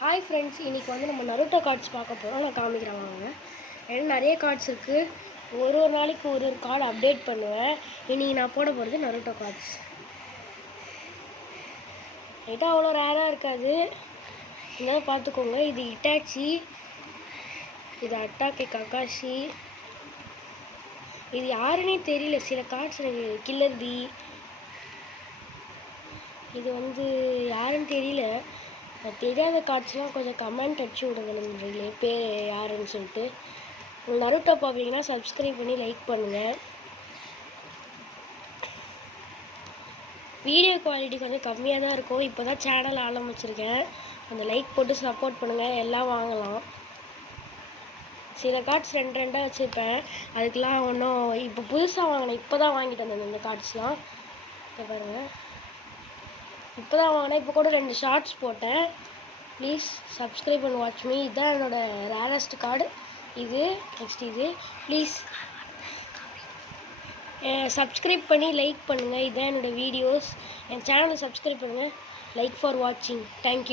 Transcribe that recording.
Hi friends, இன்றைக்கி வந்து நம்ம நருட்டோ கார்ட்ஸ் பார்க்க போகிறோம். நான் காமிக்கிறேன் வாங்க. ஏன்னா நிறைய கார்ட்ஸ் இருக்குது. ஒரு நாளைக்கு ஒரு கார்டு அப்டேட் பண்ணுவேன். இன்றைக்கி நான் போட போகிறது நருட்டோ கார்ட்ஸ். ரைட்டாக அவ்வளோ ரேராக இருக்காது, இருந்தாலும் பார்த்துக்கோங்க. இது இட்டாச்சி, இது அட்டாக்கே ககாஷி, இது யாருன்னே தெரியல. சில கார்ட்ஸ் கில்லர் பி, இது வந்து யாருன்னு தெரியல. தெரியாத கார்ட்ஸ்லாம் கொஞ்சம் கமெண்ட் அடிச்சு விடுங்க நண்பர்களே, பேர் யாருன்னு சொல்லிட்டு. உங்களுக்கு நருட்டோ பார்ப்பீங்கன்னா சப்ஸ்கிரைப் பண்ணி லைக் பண்ணுங்கள். வீடியோ குவாலிட்டி கொஞ்சம் கம்மியாக தான் இருக்கும். இப்போ தான் சேனல் ஆரம்பிச்சிருக்கேன். அந்த லைக் போட்டு சப்போர்ட் பண்ணுங்கள், எல்லாம் வாங்கலாம். சில கார்ட்ஸ் ரெண்டாக வச்சுருப்பேன், அதுக்கெலாம் ஒன்றும் இப்போ புதுசாக வாங்கினேன். இப்போ தான் வாங்கிட்டு வந்தேன் இந்த கார்ட்ஸ்லாம். இப்போ பாருங்கள், இப்போ தான் வாங்கினேன். இப்போ கூட 2 ஷார்ட்ஸ் போட்டேன். Please subscribe and watch me. இதுதான் என்னோடய ரேரஸ்ட் கார்டு. இது நெக்ஸ்ட் இது. ப்ளீஸ் சப்ஸ்கிரைப் பண்ணி லைக் பண்ணுங்கள். இதுதான் என்னோடய வீடியோஸ். என் சேனலை சப்ஸ்கிரைப் பண்ணுங்கள். லைக் ஃபார் வாட்சிங். தேங்க்யூ.